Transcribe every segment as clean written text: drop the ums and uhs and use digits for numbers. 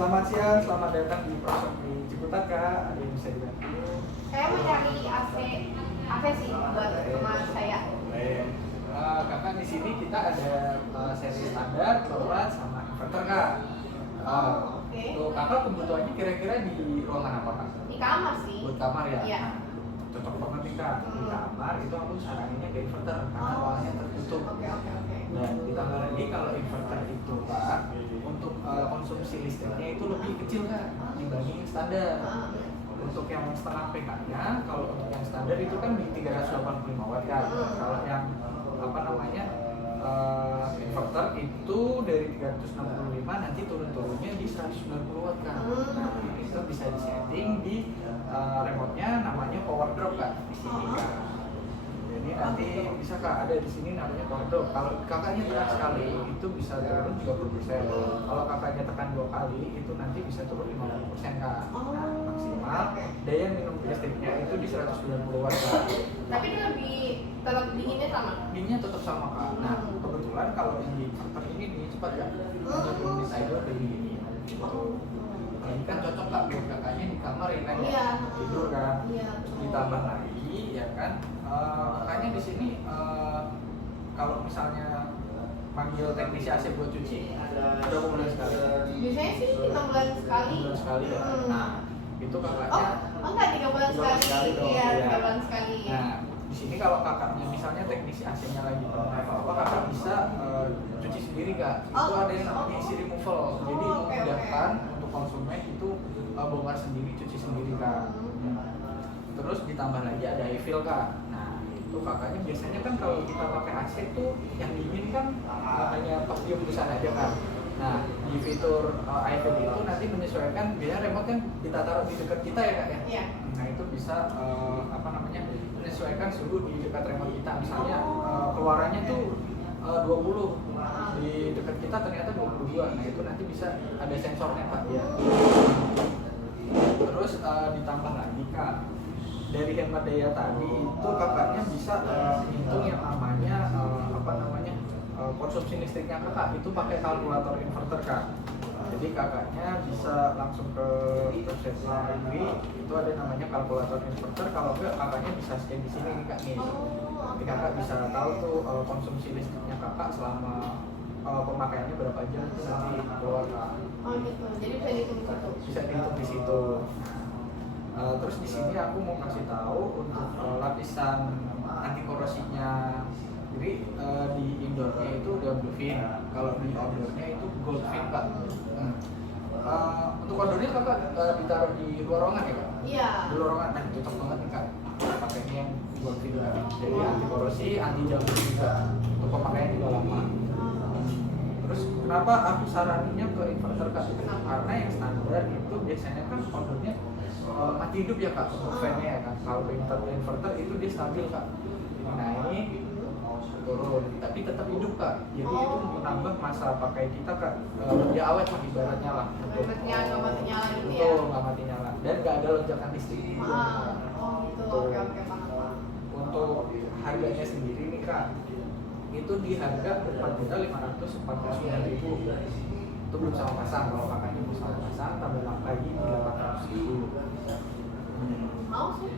Selamat siang, selamat datang di Prosok di Ciputat Kak. Ada yang bisa dibantu? Saya mau cari AC sih buat rumah saya. Baik. Kakak di sini kita ada seri standar, kilowatt sama inverter Kak. Oke. Tuh kakak kebutuhannya kira-kira di ruangan apa Kak? Di kamar sih. Buat kamar ya? Iya. Nah, cocok banget nih Kak. Di kamar itu aku saraninnya ke inverter karena ruangannya tertutup. Oke. Dan ditambah lagi kalau inverter itu Kak, untuk konsumsi listriknya itu lebih kecil Kak dibanding standar. Untuk yang setengah PK-nya, kalau untuk yang standar itu kan di 385 watt kan. Kalau yang inverter itu dari 365 nanti turun-turunnya di 190 watt kan. Nah, itu bisa disetting di remote-nya namanya power drop Kak di sini Kak. Jadi nanti bisa Kak ada di sini namanya power drop. Kalau kakaknya tekan sekali itu bisa turun 30%. Kalau kakaknya tekan 2 kali itu nanti bisa turun 50% Kak. Nah, maksimal daya minum listriknya itu di 190 watt Kak. Tapi dia lebih tetap dinginnya sama. Dinginnya tetap sama Kak. Nah, kebetulan kalau yang di inverter ini dingin cepat ya. Hanya 2 menit aja udah dingin. Gitu. Ini kan cocok Kak buat kakaknya di kamar ya kan ya. Tidur kan. Ditambah lagi ya kan. Kakaknya di sini kalau misalnya panggil teknisi AC buat cuci berapa bulan sekali? Biasanya sih 6 bulan sekali. 6 bulan sekali ya. Nah, itu kakaknya enggak 3 bulan 3 bulan sekali dong. Iya, Ya. 3 bulan sekali ya. Nah, di sini kalau kakaknya misalnya teknisi AC-nya lagi apa kakak bisa cuci sendiri Kak. Itu ada yang namanya easy removal. Jadi memudahkan untuk konsumen itu bongkar sendiri, cuci sendiri Kak. Terus ditambah lagi ada e-fill Kak. Nah, itu kakaknya biasanya kan kalau kita pakai AC tuh yang dingin kan hanya pas dia busan aja kan. Nah, di fitur iFill itu nanti menyesuaikan biasanya remote kan kita taruh di dekat kita ya Kak ya. Iya. Nah, itu bisa menyesuaikan suhu di dekat remote kita. Misalnya keluarannya tuh 20 di dekat kita ternyata 22. Nah, itu nanti bisa ada sensornya Kak ya. Terus ditambah lagi Kak, dari hemat daya tadi itu kakaknya bisa hitung yang namanya konsumsi listriknya kakak itu pakai kalkulator inverter Kak. Jadi kakaknya bisa langsung ke website ini, itu ada namanya kalkulator inverter. Kalau enggak kakaknya bisa scan di sini nih Kak nih. Jadi kakak bisa tahu tuh konsumsi listriknya kakak selama pemakaiannya berapa jam itu nanti keluar Kak. Oh gitu. Jadi bisa dihitung di situ. Bisa dihitung di situ. Terus di sini aku mau kasih tahu untuk lapisan anti korosinya. Jadi di indoornya itu udah blue fin, kalau di outdoornya itu gold fin Kak. Untuk outdoornya kakak ditaruh di luar ruangan ya Kak? Iya. Di luar ruangan, nah cocok banget nih Kak. Pakainya yang gold fin Kak. Jadi anti korosi, anti jamur juga. Untuk pemakaian juga lama. Terus kenapa aku saraninnya ke inverter Kak? Karena yang standar itu biasanya kan outdoornya mati hidup ya Kak, untuk fan-nya ya kan. Kalau inverter itu dia stabil Kak. Nah ini turun, tapi tetap hidup Kak. Jadi itu menambah masa pakai kita Kak. Dia awet lah ibaratnya lah. Efeknya nggak mati nyala gitu ya. Betul, nggak mati nyala. Dan nggak ada lonjakan listrik. Oh gitu. Oke paham. Untuk harganya sendiri nih Kak, itu di harga 4.549.000. Itu belum sama pasang. Kalau kakaknya belum sama pasang, tambah lagi 800.000. Mau sih.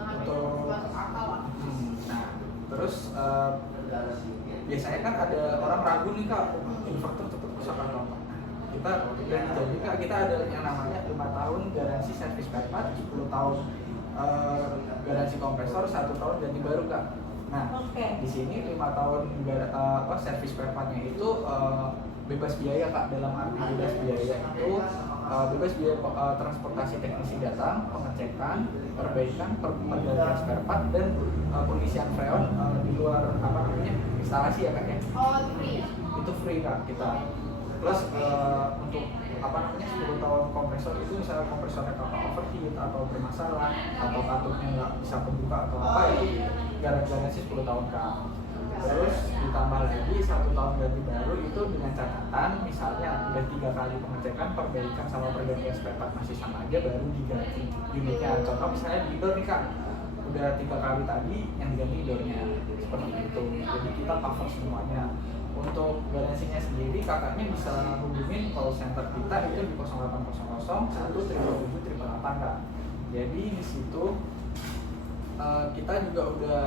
Untuk Masuk akal lah. Nah, terus biasanya kan ada orang ragu nih Kak, inverter cepet rusak atau apa. Kita udah dijanji Kak, kita ada yang namanya 5 tahun garansi servis spare part, 10 tahun garansi kompresor, 1 tahun ganti baru Kak. Nah, di sini 5 tahun servis spare partnya itu bebas biaya Kak. Dalam arti bebas biaya itu bebas biaya transportasi teknisi datang, pengecekan, perbaikan, pergantian spare part dan pengisian freon di luar instalasi ya Kak ya. Oh itu free. Itu free Kak kita. Plus untuk 10 tahun kompresor itu misalnya kompresornya kakak overheat atau bermasalah atau katupnya nggak bisa kebuka atau apa itu garansi 10 tahun Kak. Terus ditambah lagi 1 tahun ganti baru itu dengan catatan misalnya udah 3 kali pengecekan, perbaikan sama pergantian spare part masih sama aja baru diganti unitnya. Contoh misalnya di indoor nih Kak, udah 3 kali tadi yang diganti door-nya seperti itu. Jadi kita cover semuanya. Untuk garansinya sendiri kakaknya bisa hubungin call center kita itu di 0800 177 888 Kak. Jadi di situ kita juga udah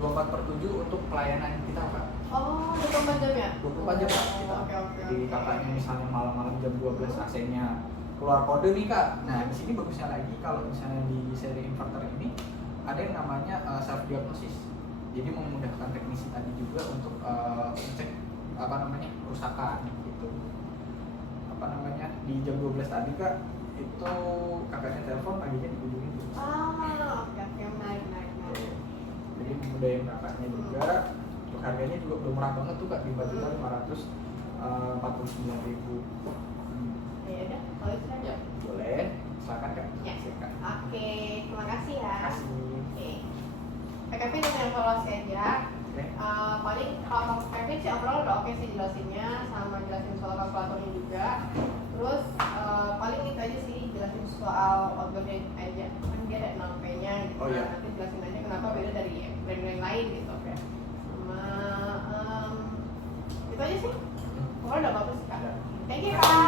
24/7 untuk pelayanan kita Kak. Oh, 24 jam ya? 24 jam Kak kita. Oke. Jadi kakaknya misalnya malam-malam jam 12 AC-nya keluar kode nih Kak. Nah di sini bagusnya lagi kalau misalnya di seri inverter ini ada yang namanya self diagnosis. Jadi memudahkan teknisi tadi juga untuk ngecek kerusakan gitu. Di jam 12 tadi Kak itu kakaknya telepon paginya dihubungin terus. Oke, menarik. Jadi memudahin kakaknya juga. Untuk harganya juga belum murah banget tuh Kak, di Batita 549.000. Ya udah, kalau itu saja. Boleh, silakan Kak. Ya. Silakan. Oke, terima kasih ya. Terima kasih. Oke. Pak Kevin dengan evaluasi aja. Oke. Paling kalau Pak Kevin sih overall udah oke sih jelasinnya, sama jelasin soal kalkulatornya juga. Terus paling itu aja sih, jelasin soal outdoornya aja. Kan dia ada 6P-nya gitu. Oh, iya. Nanti jelasin aja kenapa beda dari brand yang lain gitu. Oke. Sama itu aja sih. Pokoknya udah bagus Kak. Ya. Thank you Kak.